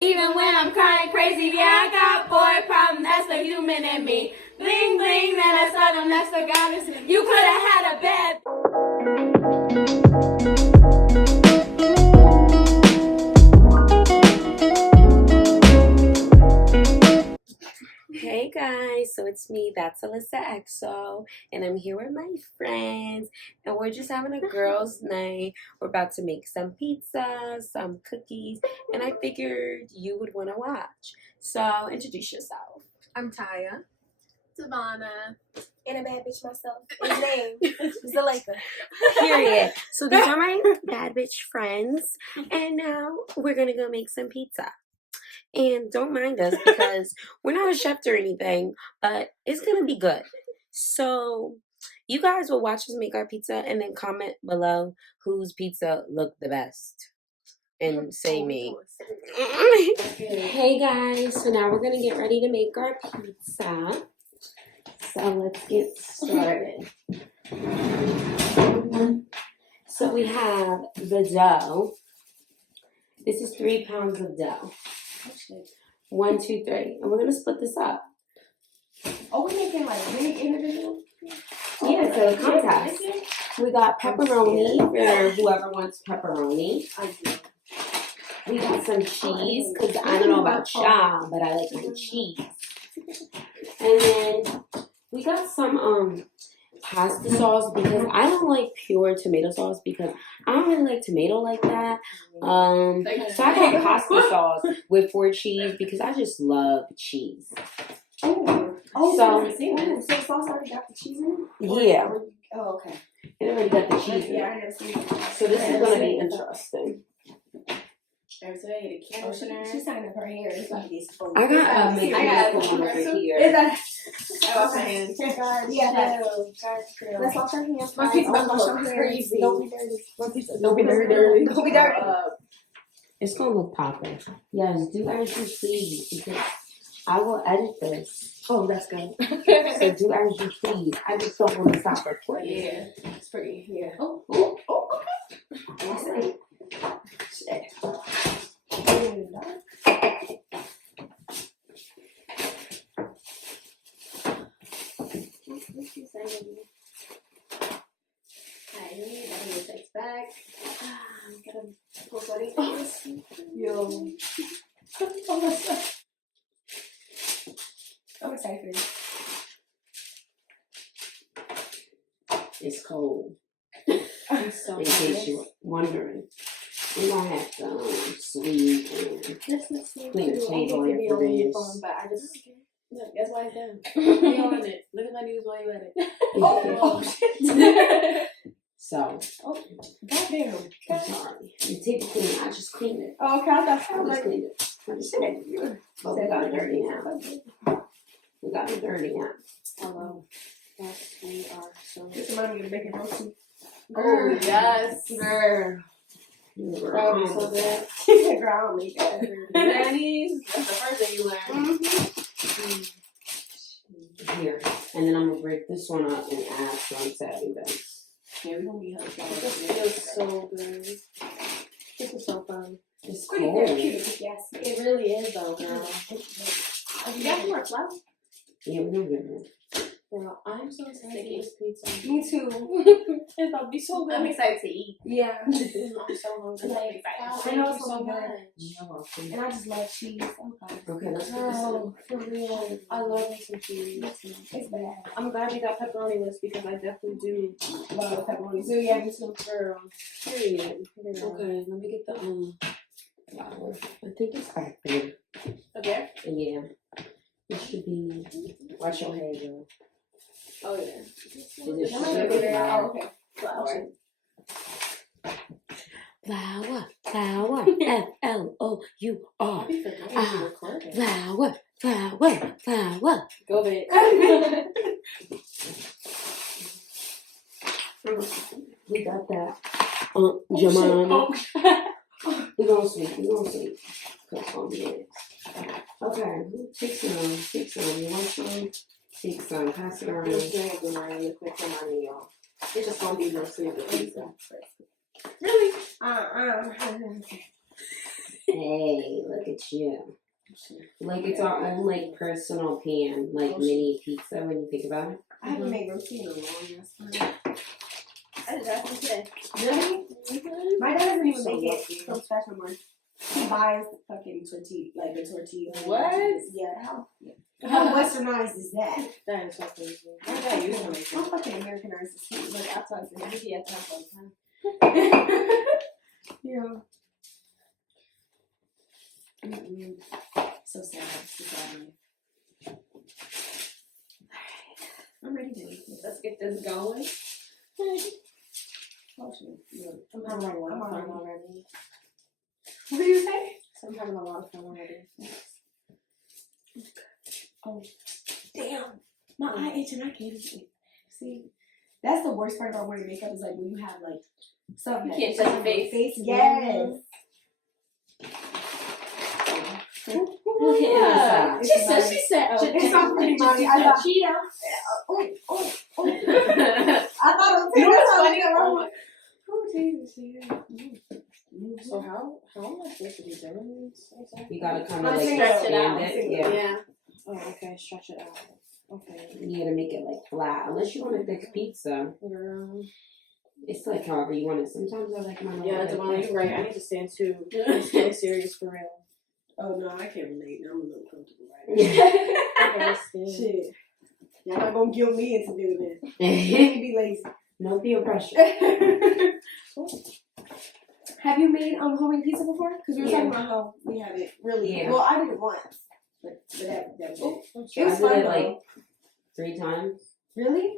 Even when I'm crying crazy, yeah, I got boy problem, that's the human in me. Bling bling, then I saw them, that's the goddess. You could have had a bad. Hey guys, so it's me, that's Alyssa EXO, and I'm here with my friends, and we're just having a girls' night. We're about to make some pizza, some cookies, and I figured you would want to watch. So introduce yourself. I'm Taya. Savannah. And a bad bitch myself. His name is Zuleika. Period. So these are my bad bitch friends, and now we're gonna go make some pizza. And don't mind us because we're not a chef or anything, but it's gonna be good. So you guys will watch us make our pizza and then comment below whose pizza looked the best. And say me. Hey guys, so now we're gonna get ready to make our pizza. So let's get started. So we have the dough. This is 3 pounds of dough. 1, 2, 3. And we're going to split this up. Oh, we're making like big individual? Yeah, so contest. We got pepperoni for whoever wants pepperoni. We got some cheese, because I don't know about y'all, but I like my cheese. And then we got some pasta sauce, because I don't like pure tomato sauce, because I don't really like tomato like that. So I got pasta sauce with 4 cheese, because I just love cheese. So sauce already got the cheese in it? Yeah. Oh, okay. It already got the cheese in it. Yeah, I never seen that. So this is going to be interesting. Today, the conditioner. She's tying up her hair. It's like these phones. I got one over here. Is that? Okay. Yeah. Let's wash our hands. My pizza wash your hands. Don't be dirty. My pizza. Don't be dirty. Don't be dirty. It's going to look popping. Yes, do as you please, because I will edit this. Oh, that's good. So do as you please. I just don't want to stop recording. Yeah. It's pretty. Yeah. Oh, okay. What's that? Shit. Yo. I'm excited for this. It's cold. I'm so In case you're wondering. We're going to have to sweep and clean the table after this. But I just look, that's why it's done. You on it. Look at my news while you at it. Oh shit. So, Goddamn. I'm sorry. The table clean, I just cleaned it. Oh, okay, I thought I I just was like, cleaned it. I just cleaned it. But we got it dirty now. We got it dirty now. Hello. Yes, we are so. this reminds me of making roti. Oh, yes. Girl. That would be so good. Girl, I don't make that. Grannies. That's the first thing you learn. Here. And then I'm going to break this one up and add some savvy bits. Yeah, we're going to be healthy. This feels so good. This is so fun. It's Pretty cold. therapeutic, yes. It really is, though, girl. You got more flour? Yeah, we're going to get it. Girl, I'm so excited to eat this pizza. Me too. It's about to be so good. I'm excited to eat. Yeah. I'm so hungry. I'm excited. Thank you so much. You're welcome. And I just love cheese. Okay, let's put this Girl, for real. I love me some cheese. It's bad. I'm glad you got pepperoni list because I definitely do love pepperoni. So yeah, me too. Girl, period. Okay, let me get the flour. I think it's back there. Okay. Yeah. It should be. Watch your hair, girl. Oh yeah. Is it I'm gonna get it. flour? Oh, okay. Flour. Flour, flour, F-L-O-U-R. Flour, flour, flour. Go ahead. We got that. Jamana. We're gonna sweep. Cook on the eggs. Okay, take some. You want some? Take some. Pass it around. It's just gonna be no sweet pizza. Really? Hey, look at you. Like it's our own like personal pan, like mini pizza when you think about it. I haven't made roti in a long ass time. I did that one today. Really? Mm-hmm. My dad doesn't even So make it lucky. from scratch no more. He buys fucking tortilla, like the tortilla. What? Yeah. How westernized is that? That is so crazy. My dad used to make I'm it. fucking Americanized as shit. Like I tell you, He had time all the time. yeah. Mm-mm. So sad. So sad. I'm ready to eat this. Let's get this going. Oh shit. Yeah. I'm having a lot of fun already. already. What did you say? So I'm having a lot of fun already. Oh, damn. My eye itch and I can't even see. That's the worst part about wearing makeup is like when you have like something You can't that's touch on your your face. Yes. Look at She said, oh, It's not pretty, mommy. I thought, Cheetah. oh. You I thought it was know what's that's funny? how Oh, I oh, Jesus, yeah. so how am I supposed to be doing this? Exactly? You gotta kind I'm of like saying stretch it out. expand it. Yeah. Yeah. Oh, okay. Stretch it out. Okay. You gotta make it like flat. Unless you want a thick pizza. Girl. It's like however you want it. Sometimes I like mine. Yeah, Devon, you're right. I need to stand too. I'm staying serious for real. Oh, no, I can't relate. I'm a little comfortable right now. I gotta stand. Shit. Y'all not gonna guilt me into doing this. Let me be lazy. No peer pressure. Have you made homemade pizza before? Because we were Yeah. talking about how we haven't really. Yeah. Well, I did it once, but that was it. I'm It sure. was I did fun it though. like 3 times. Really?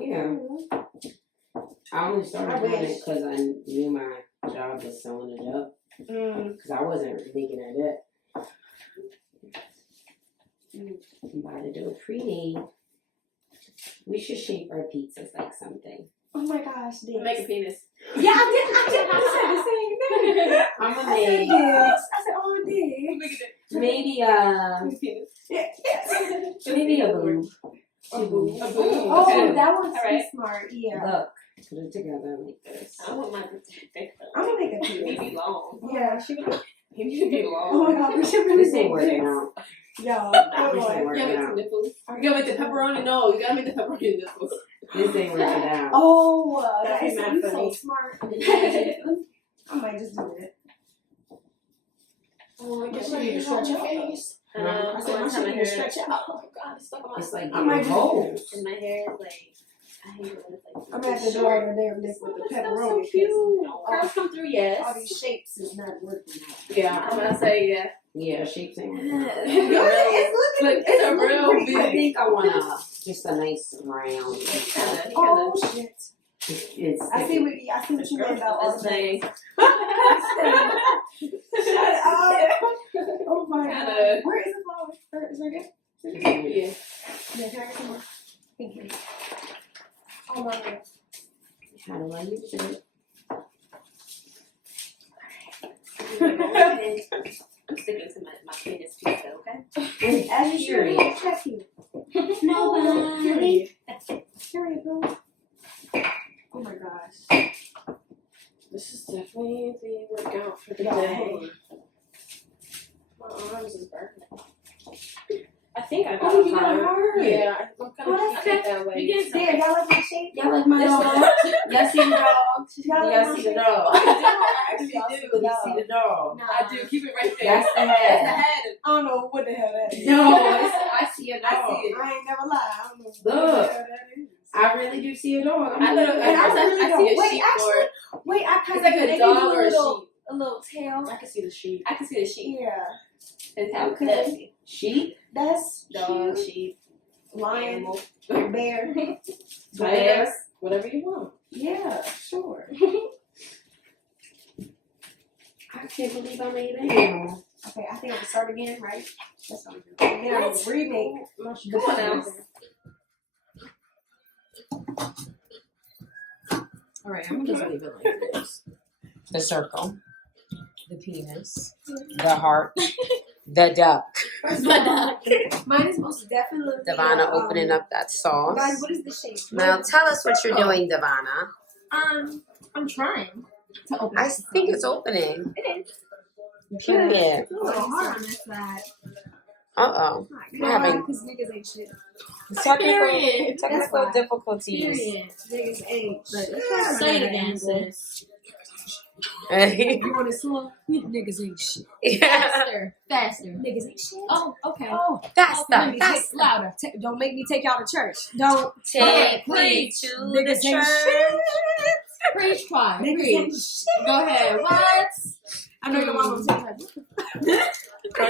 Yeah. I only started I doing wish. it because I knew my job was selling it up. Because I wasn't making it up. I'm about to do a pretty. We should shape our pizzas like something. Oh my gosh, Diggs. Make a penis. Yeah, I did. I said the same thing. I'm gonna I said make Diggs. I said, oh, Diggs. maybe Penis. Yeah. maybe a boob. A boob. A boob. Oh, Okay. that one's Alright. smart. Yeah. Look, put it together like this. I want my thick. I'm gonna make a penis. Maybe long. Yeah, she would. Maybe be Oh long. my god, we should really This ain't make working this. out. Yo, This oh ain't boy. You gotta working make some out. nipples. You gotta make the pepperoni. No, you gotta make the pepperoni nipples. This ain't working out. Oh, That'd that be is mad so funny. smart. I might just do it. Oh, I guess you need to stretch your face. I I said my shit need to stretch out. Oh god, it's stuck on my. It's like I might getting just- holes. And my hair is like. I hate it when it's like. I'm gonna have to do all the damn this with the That's pepperoni. so 'cause cute. Curls come through, yes. All these shapes is not working out. Yeah, I'm gonna say yeah. Yeah, shapes ain't working out. It's looking. Look, it's a looking real pretty big- I good. think I want just a nice round. Kinda. Oh shit! It's I see what you meant about all This the thing. things. Shut up! Oh my god! Kinda. Where is the flower? Is there again? Yeah. Yeah, can I get some more? Thank you. Oh my god. How do I use it? I'm sticking to my penis pizza, okay? As you should, Period. check you. Nobody. Period, bro. Oh my gosh. This is definitely the workout for the Yeah. day. My arms is burning. I think I got Oh, a you got heart. hurt. Yeah, I'm Oh, kind of that's keeping it that way. You get there, y'all like my shape? Y'all like my This dog? one. Y'all see the dog? Y'all like Y'all my see the shape? dog? I actually do. You see the dog? Nah. I do. Keep it right there. That's the That's the head. head. I don't know what the hell that is. No, I see a I dog. see it. I ain't never lie. I don't know what Look. the hell that is. I really do see a dog. I thought And I really I don't. see a Wait, sheep actually, or wait, I kind it's like a maybe dog do or a sheep. a little tail. I can see the sheep. I can see the sheep. Yeah, It's how Okay. Sheep? that's dog, cute. sheep, Lion, animal, bear. bear, whatever you want. Yeah, sure. I can't believe I made an animal. Okay, I think I'm gonna start again, right? That's what I'm doing. And then I'm gonna remake. Come on now. Alright, I'm gonna just leave it like this. The circle. The penis. The heart. The duck. Mine is most definitely. Devonna opening up that sauce. Guys, what is the shape? Now tell us what you're doing, Devonna. I'm trying to open. I think it's opening. It is. Period. It's a little hard on this side. Uh-oh. We're having Because niggas ain't shit. Period. technical difficulties. Period. Niggas ain't shit. Say it again, sis. You want it slow? Niggas ain't shit. Faster. Faster. Niggas ain't shit. Oh, okay. Oh, Faster. faster. Louder. Don't make me take y'all to church. Don't Take me Preach. to Niggas the ain't church. Preach choir. Niggas ain't Preach. shit. Go ahead. What? I know your mama was saying like, Go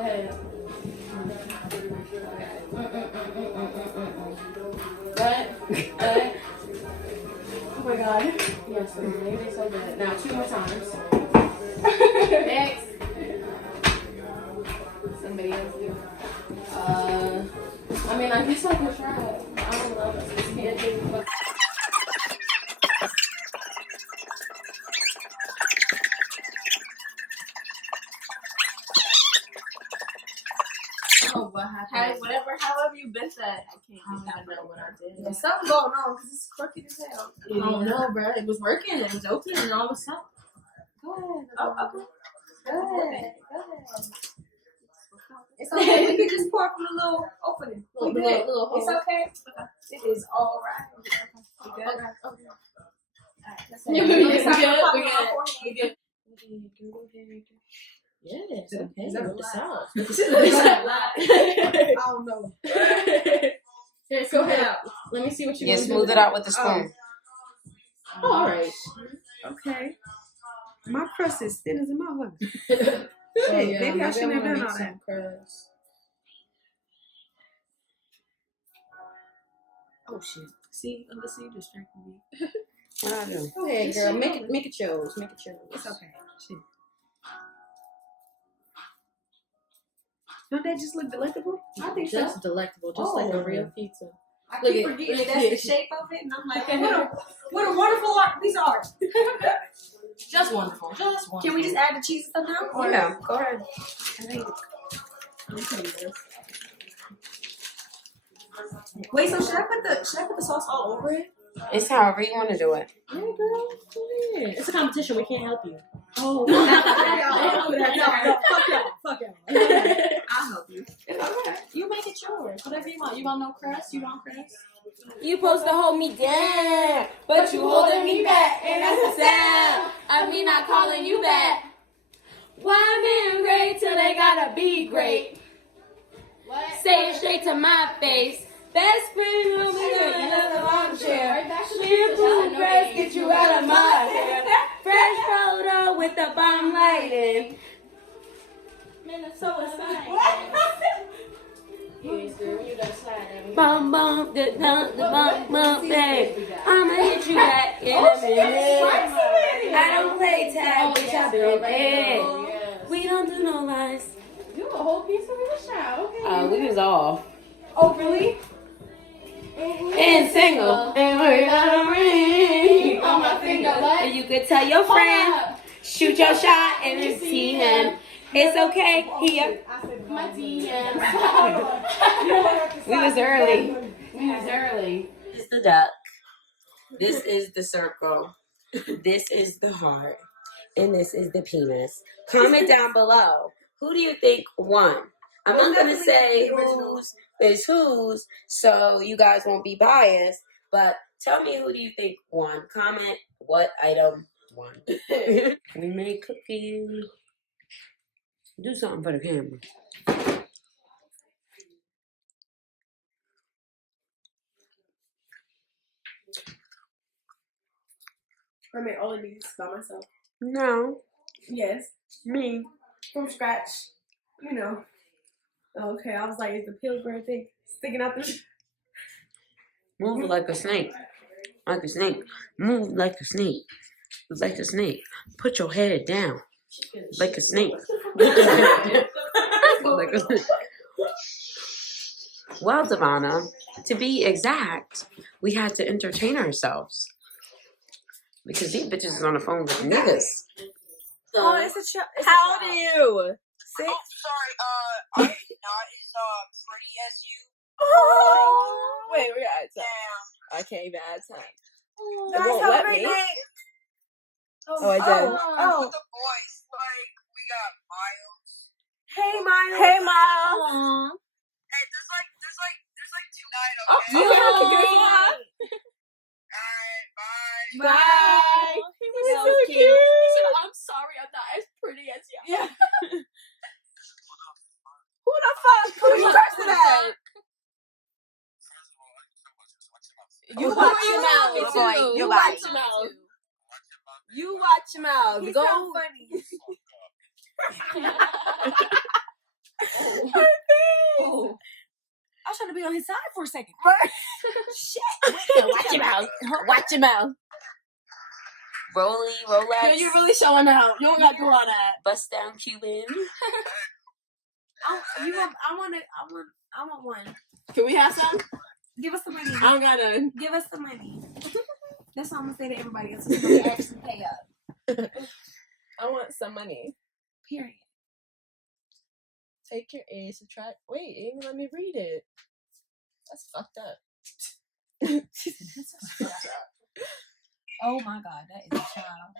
ahead. What? oh my god. Yes, maybe so good. Now 2 more times. Next. Somebody else do. I mean, I guess I can try. I don't know. I just can't do it. Oh, what happened? However you bent that, I can't. I don't know what I did. There's something going on because it's crooked as hell. I don't know, bro. It was working. It was open, and all of a sudden. Go ahead. Oh, okay. Go ahead. It's okay. We can just pour from the little opening. We good. Little hole. It's okay. It is all right. We good. Okay. That's We it. good. We good. Yes. Okay. Is that What the sound? I don't know. Here, go ahead. Let me see what you Yeah, can do. smooth it out with the spoon. Oh, all right. Okay. My crust is thin as a motherfucker. Oh, Shit, yeah, maybe I shouldn't have wanna done make all some that. crust. Oh shit. See, Alyssa, you distracted me. What do I do? Go ahead, girl. Make it yours. Make it yours. It's okay. Shit. Don't that just look delectable? I think so. Just delectable, just like a real pizza. I Look keep at- forgetting look that's at- the shape of it, and I'm like, what a wonderful art, piece of art. Just wonderful. Just wonderful. Can we just add the cheese and stuff now? Or Yeah, go ahead. I think. Let me tell you this. Wait, so should I put the sauce all over it? It's however you want to do it. Yeah, girl. Go ahead. It's a competition. We can't help you. Oh, no, fuck y'all. I'll help you. You make it yours. Whatever you want. You want no crust? You want crust? You supposed to hold me down, but you holding me back, and that's the sound of me not calling you back. Why men great till they gotta be great? What? Say it straight to my face. Best friend will be in another armchair. Shampoo press, get you out of my hair. Fresh photo with the bomb lighting. Minnesota sign. Yes, girl. You gotta slide that. Bum bum, the bum bum, babe. I'ma hit you back in a minute. I don't play tag, bitch. I've been dead. We don't do no lies. You a whole piece of the shot. Okay. We was off. Overly? And single. And we're gonna ring On my finger, what? And you could tell your friend, shoot your shot and then see him. It's okay, here. My DMs. We was early. This is the duck. This is the circle. This is the heart. And this is the penis. Comment down below. Who do you think won? I'm not going to say whose is whose, so you guys won't be biased. But tell me, who do you think won? Comment what item won. We made cookies. Do something for the camera. I made all of these by myself. No, Yes. me. From scratch. You know. Okay, I was like, is the Pillsbury thing sticking out the... Move like a snake. Like a snake. Move like a snake. Like a snake. Put your head down. Like a snake. Like a snake. Well, Devonna, to be exact, we had to entertain ourselves. Because these bitches is on the phone with niggas. Oh, it's a How old are you? 6? Oh, sorry, I'm not as pretty as you. Wait, we're out of time. Yeah. I can't even add time. Guys, won't have a let great me. night. Oh, I did. With the boys, like we got Miles. Hey, Miles. Hey, Miles. Hey, there's tonight, Oh, okay? you have a great night. Alright, bye. Bye. He was so cute. He said, "I'm sorry, I'm not as pretty as you." Yeah. Who the fuck? Who you cursing at? You watch your mouth. Me too. You Goodbye. watch your mouth. You watch your mouth. He's Go. so funny. Oh. I was trying to be on his side for a second. Watch your mouth. Watch your mouth. Rolly, Rolex. Yeah, you're really showing out. You don't got to do all that. Bust down Cuban. I want one. Can we have some? Give us the money. I don't got none. Give us the money. That's all I'm gonna say to everybody else. We actually pay up. I want some money. Period. Take your A, subtract. Wait, it didn't let me read it. That's fucked up. Oh my god, that is a child.